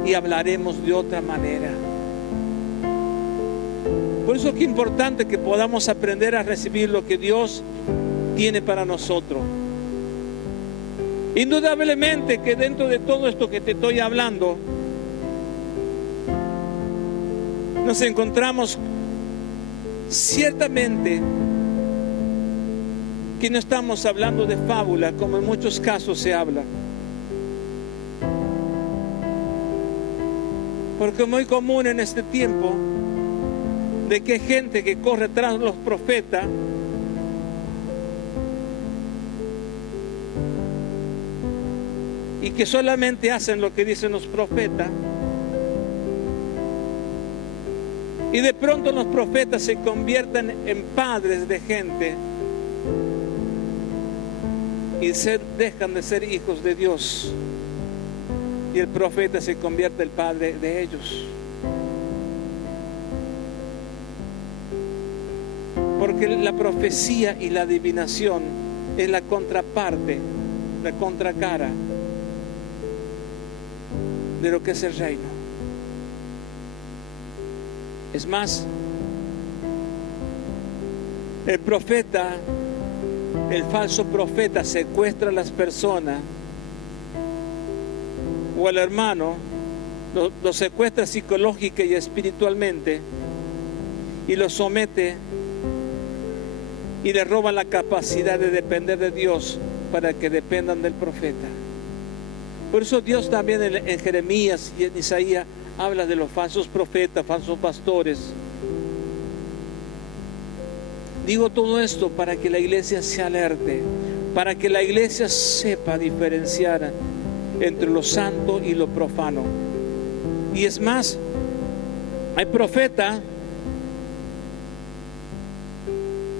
y hablaremos de otra manera. Por eso es que es importante que podamos aprender a recibir lo que Dios tiene para nosotros. Indudablemente que dentro de todo esto que te estoy hablando, nos encontramos ciertamente que no estamos hablando de fábula, como en muchos casos se habla. Porque es muy común en este tiempo de que hay gente que corre tras los profetas y que solamente hacen lo que dicen los profetas, y de pronto los profetas se convierten en padres de gente y dejan de ser hijos de Dios, y el profeta se convierte en el padre de ellos. Porque la profecía y la adivinación es la contraparte, la contracara de lo que es el reino. Es más, el profeta, el falso profeta, secuestra a las personas, o al hermano, lo secuestra psicológica y espiritualmente y lo somete y le roba la capacidad de depender de Dios para que dependan del profeta. Por eso Dios también en Jeremías y en Isaías habla de los falsos profetas, falsos pastores. Digo todo esto para que la iglesia se alerte, para que la iglesia sepa diferenciar entre lo santo y lo profano. Y es más, hay profetas,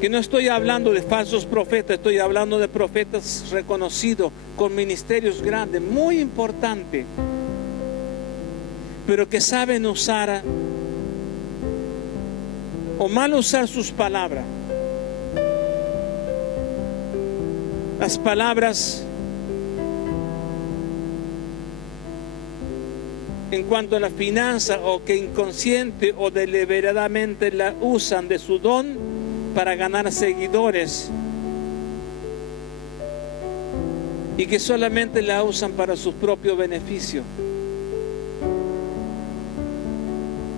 que no estoy hablando de falsos profetas, estoy hablando de profetas reconocidos con ministerios grandes, muy importantes, pero que saben usar o mal usar sus palabras. Las palabras en cuanto a la finanza, o que inconsciente o deliberadamente la usan de su don para ganar seguidores, y que solamente la usan para su propio beneficio.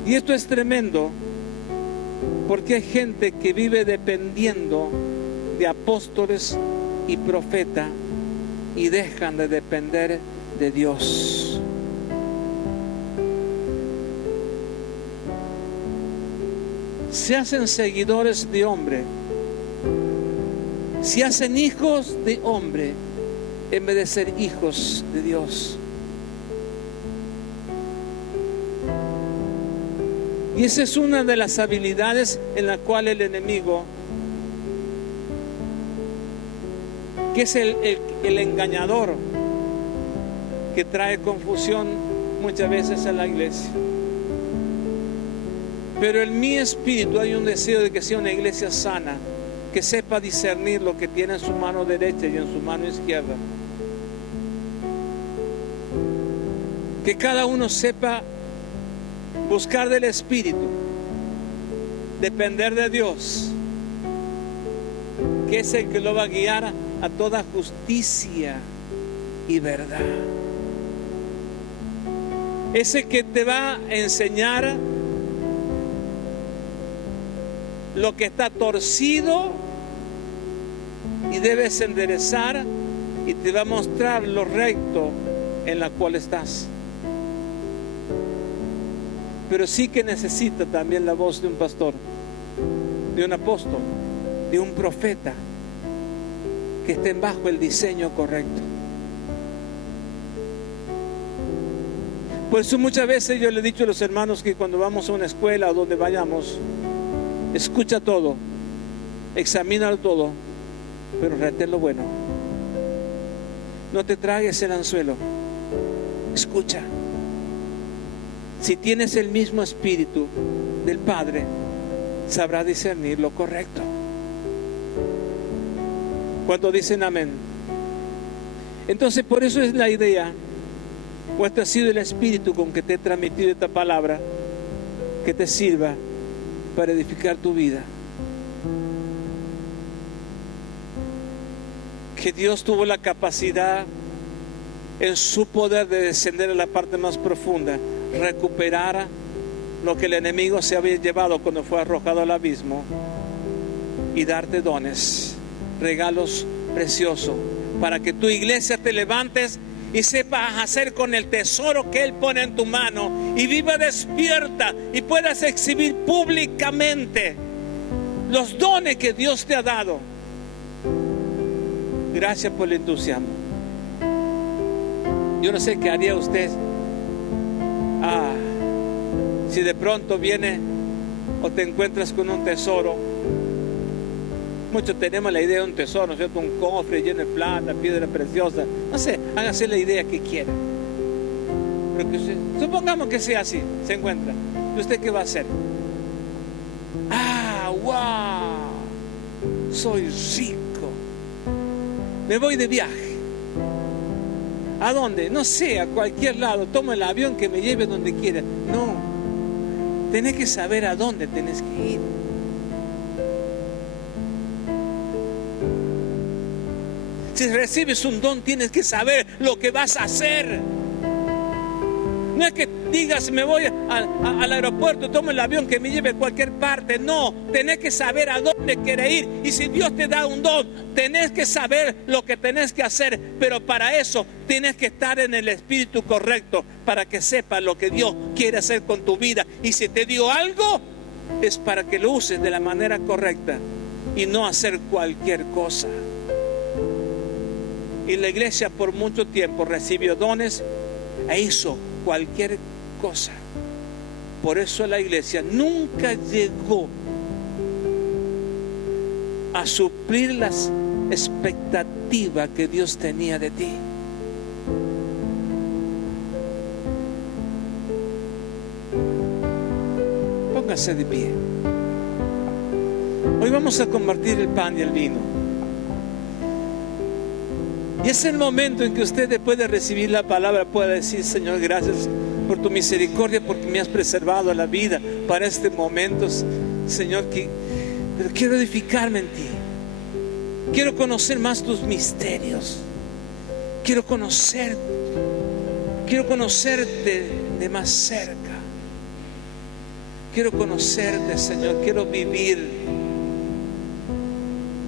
Y esto es tremendo, Porque hay gente que vive dependiendo de apóstoles y profetas y dejan de depender de Dios. Se hacen seguidores de hombre, se hacen hijos de hombre en vez de ser hijos de Dios. Y esa es una de las habilidades en la cual el enemigo, que es el engañador, que trae confusión muchas veces a la iglesia. Pero en mi espíritu hay un deseo de que sea una iglesia sana, que sepa discernir lo que tiene en su mano derecha y en su mano izquierda. Que cada uno sepa buscar del Espíritu, depender de Dios, que es el que lo va a guiar a toda justicia y verdad. Ese que te va a enseñar lo que está torcido y debes enderezar, y te va a mostrar lo recto en la cual estás. Pero sí que necesita también la voz de un pastor, de un apóstol, de un profeta, que estén bajo el diseño correcto. Por eso muchas veces yo le he dicho a los hermanos que cuando vamos a una escuela o donde vayamos, escucha todo, examínalo todo, pero retén lo bueno. No te tragues el anzuelo, escucha. Si tienes el mismo espíritu del Padre, sabrá discernir lo correcto. ¿Cuántos dicen amén? Entonces, por eso es la idea, o este ha sido el espíritu con que te he transmitido esta palabra, que te sirva para edificar tu vida. Que Dios tuvo la capacidad en su poder de descender a la parte más profunda, recuperar lo que el enemigo se había llevado cuando fue arrojado al abismo, y darte dones, regalos preciosos, para que tu iglesia te levantes y sepas hacer con el tesoro que Él pone en tu mano, y viva despierta y puedas exhibir públicamente los dones que Dios te ha dado. Gracias por el entusiasmo. Yo no sé qué haría usted si de pronto viene o te encuentras con un tesoro. Muchos tenemos la idea de un tesoro, ¿no es cierto? Un cofre lleno de plata, piedra preciosa. No sé, hágase la idea que quiera. Pero que usted, supongamos que sea así, se encuentra. ¿Y usted qué va a hacer? ¡Wow! Soy rico. Me voy de viaje. ¿A dónde? No sé, a cualquier lado. Tomo el avión que me lleve donde quiera. No. Tenés que saber a dónde tenés que ir. Si recibes un don, tienes que saber lo que vas a hacer. No es que digas, me voy al aeropuerto, tomo el avión que me lleve a cualquier parte. No, tenés que saber a dónde quieres ir. Y si Dios te da un don, tenés que saber lo que tenés que hacer. Pero para eso tienes que estar en el espíritu correcto, para que sepas lo que Dios quiere hacer con tu vida. Y si te dio algo, es para que lo uses de la manera correcta y no hacer cualquier cosa. Y la iglesia por mucho tiempo recibió dones e hizo cualquier cosa. Por eso la iglesia nunca llegó a suplir las expectativas que Dios tenía de ti. Póngase de pie. Hoy vamos a compartir el pan y el vino. Y es el momento en que usted, después de recibir la palabra, pueda decir: Señor, gracias por tu misericordia, porque me has preservado la vida para este momento, Señor, pero quiero edificarme en ti. Quiero conocer más tus misterios. Quiero conocerte de más cerca. quiero conocerte, Señor, quiero vivir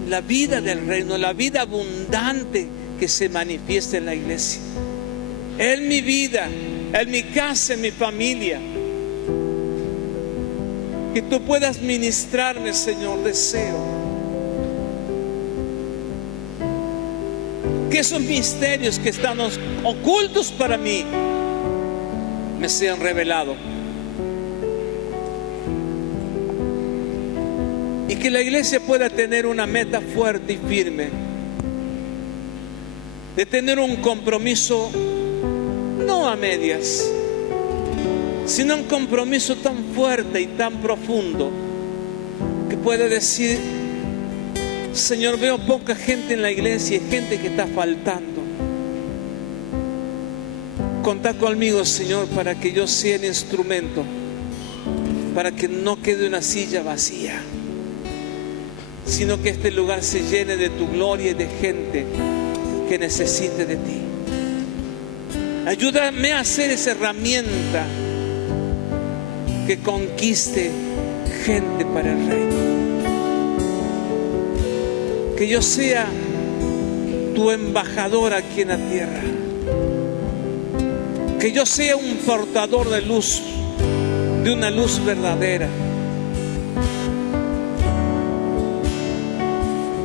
la vida del reino, la vida abundante que se manifiesta en la iglesia, en mi vida, en mi casa, en mi familia. Que tú puedas ministrarme, Señor, deseo que esos misterios que están ocultos para mí me sean revelados. Y que la iglesia pueda tener una meta fuerte y firme, de tener un compromiso no a medias, sino un compromiso tan fuerte y tan profundo que puede decir: Señor, veo poca gente en la iglesia y gente que está faltando. Contá conmigo, Señor, para que yo sea el instrumento, para que no quede una silla vacía, sino que este lugar se llene de tu gloria y de gente que necesite de ti. Ayúdame a ser esa herramienta que conquiste gente para el reino. Que yo sea tu embajador aquí en la tierra. Que yo sea un portador de luz, de una luz verdadera.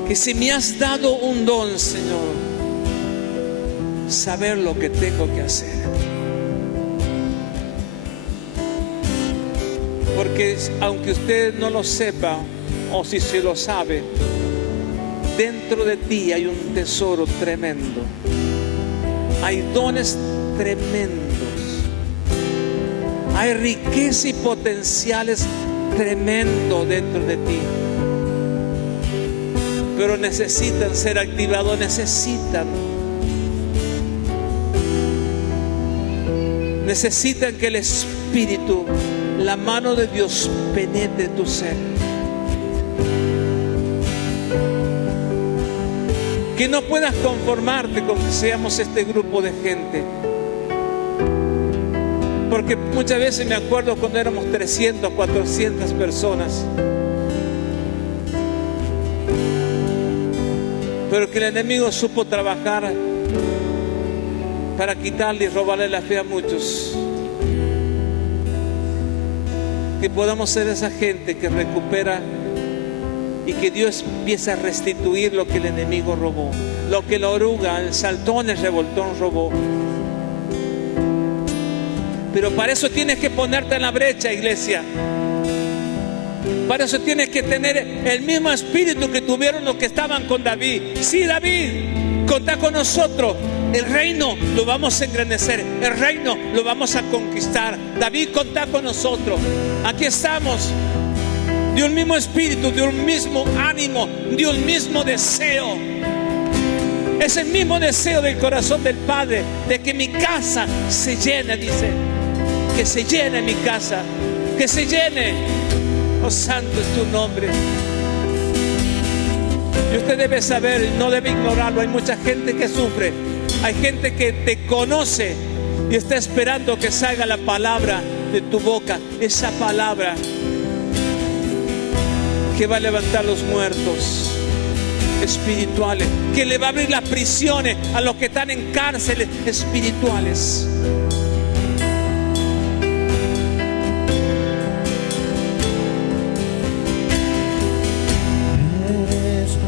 Que si me has dado un don, Señor, saber lo que tengo que hacer. Porque aunque usted no lo sepa, o si se lo sabe, dentro de ti hay un tesoro tremendo. Hay dones tremendos. Hay riqueza y potenciales tremendos dentro de ti. Pero necesitan ser activados, necesitan que el Espíritu, la mano de Dios penetre tu ser. Que no puedas conformarte con que seamos este grupo de gente. Porque muchas veces me acuerdo cuando éramos 300, 400 personas. Pero que el enemigo supo trabajar para quitarle y robarle la fe a muchos. Que podamos ser esa gente que recupera y que Dios empieza a restituir lo que el enemigo robó, lo que la oruga, el saltón, el revoltón robó. Pero para eso tienes que ponerte en la brecha, iglesia. Para eso tienes que tener el mismo espíritu que tuvieron los que estaban con David. Sí, David, contá con nosotros. El reino lo vamos a engrandecer, el reino lo vamos a conquistar. David, contá con nosotros. Aquí estamos, de un mismo espíritu, de un mismo ánimo, de un mismo deseo. Es el mismo deseo del corazón del Padre, de que mi casa se llene, dice. Que se llene mi casa, que se llene. Oh, santo es tu nombre. Y usted debe saber, no debe ignorarlo. Hay mucha gente que sufre. Hay gente que te conoce y está esperando que salga la palabra de tu boca. Esa palabra que va a levantar los muertos espirituales, que le va a abrir las prisiones a los que están en cárceles espirituales.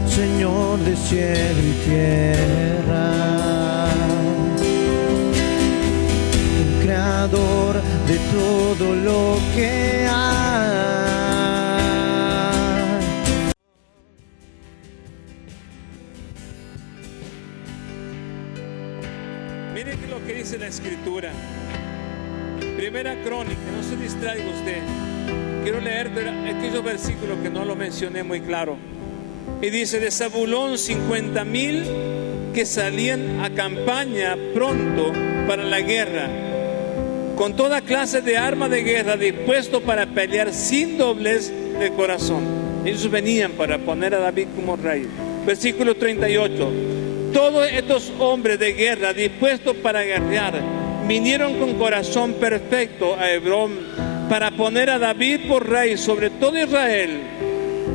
Señor de cielo y tierra, el creador de todo lo que hay. Miren lo que dice la Escritura. Primera Crónica, no se distraiga usted. Quiero leer aquellos versículos que no lo mencioné muy claro. Y dice: de Zabulón 50,000 que salían a campaña pronto para la guerra, con toda clase de armas de guerra, dispuestos para pelear sin doblez de corazón. Ellos venían para poner a David como rey. Versículo 38. Todos estos hombres de guerra dispuestos para guerrear vinieron con corazón perfecto a Hebrón para poner a David por rey sobre todo Israel.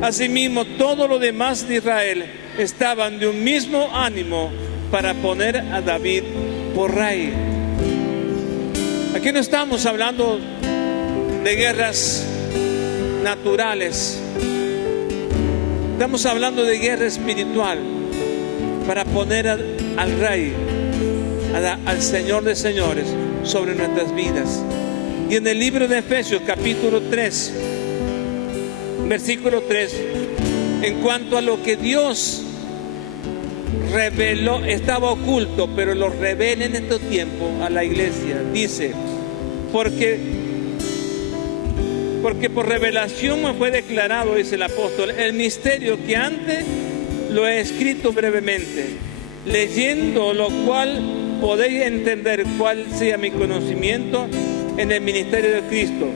Asimismo, todo lo demás de Israel estaban de un mismo ánimo para poner a David por rey. Aquí no estamos hablando de guerras naturales. Estamos hablando de guerra espiritual para poner al Rey, al Señor de señores sobre nuestras vidas. Y en el libro de Efesios capítulo 3, versículo 3, en cuanto a lo que Dios reveló, estaba oculto, pero lo revela en estos tiempos a la iglesia. Dice, porque por revelación me fue declarado, dice el apóstol, el misterio que antes lo he escrito brevemente, leyendo lo cual podéis entender cuál sea mi conocimiento en el ministerio de Cristo.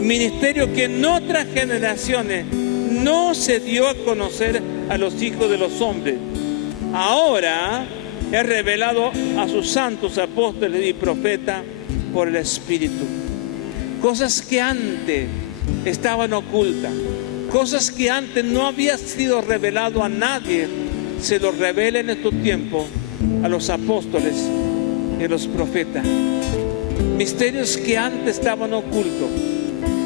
Ministerio que en otras generaciones no se dio a conocer a los hijos de los hombres. Ahora he revelado a sus santos apóstoles y profetas por el Espíritu. Cosas que antes estaban ocultas, cosas que antes no había sido revelado a nadie, se lo revela en estos tiempos a los apóstoles y a los profetas. Misterios que antes estaban ocultos.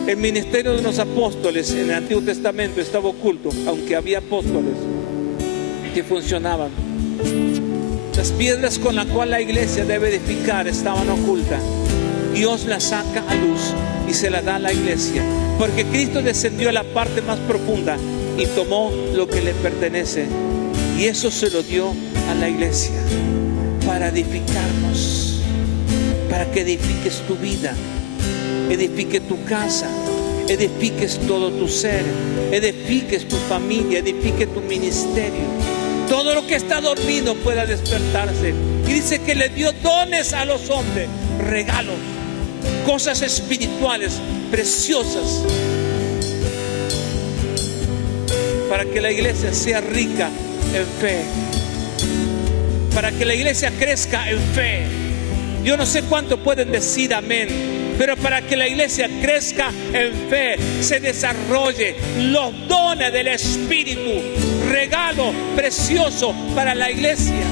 El ministerio de los apóstoles en el Antiguo Testamento estaba oculto, aunque había apóstoles que funcionaban. Las piedras con las cuales la iglesia debe edificar estaban ocultas. Dios las saca a luz y se las da a la iglesia, porque Cristo descendió a la parte más profunda y tomó lo que le pertenece, y eso se lo dio a la iglesia para edificarnos, para que edifiques tu vida, edifique tu casa, edifiques todo tu ser, edifiques tu familia, edifique tu ministerio. Todo lo que está dormido pueda despertarse. Y dice que le dio dones a los hombres, regalos, cosas espirituales preciosas, para que la iglesia sea rica en fe, para que la iglesia crezca en fe. Yo no sé cuánto pueden decir amén, pero para que la iglesia crezca en fe, se desarrolle los dones del Espíritu, regalo precioso para la iglesia.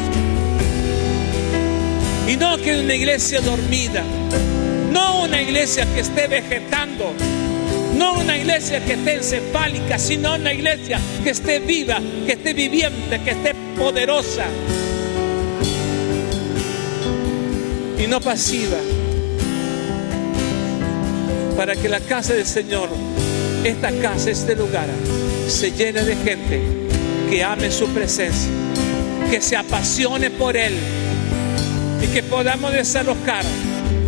Y no que una iglesia dormida, no una iglesia que esté vegetando, no una iglesia que esté encefálica, sino una iglesia que esté viva, que esté viviente, que esté poderosa y no pasiva. Para que la casa del Señor, esta casa, este lugar, se llene de gente que ame su presencia, que se apasione por Él, y que podamos desalojar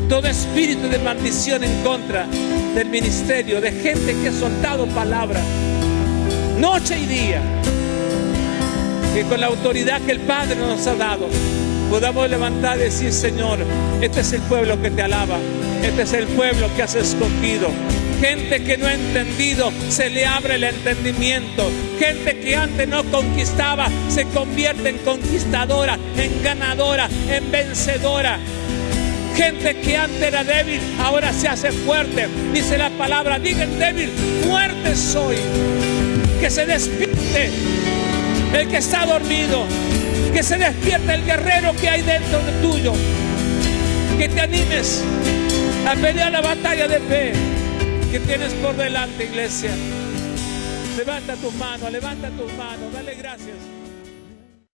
todo espíritu de maldición en contra del ministerio, de gente que ha soltado palabra noche y día, que con la autoridad que el Padre nos ha dado podamos levantar y decir: Señor, este es el pueblo que te alaba, este es el pueblo que has escogido. Gente que no ha entendido, se le abre el entendimiento. Gente que antes no conquistaba, se convierte en conquistadora, en ganadora, en vencedora. Gente que antes era débil, ahora se hace fuerte. Dice la palabra: digan débil, fuerte soy. Que se despierte el que está dormido, que se despierte el guerrero que hay dentro de tuyo. Que te animes a pelear la batalla de fe que tienes por delante, iglesia. Levanta tus manos, dale gracias.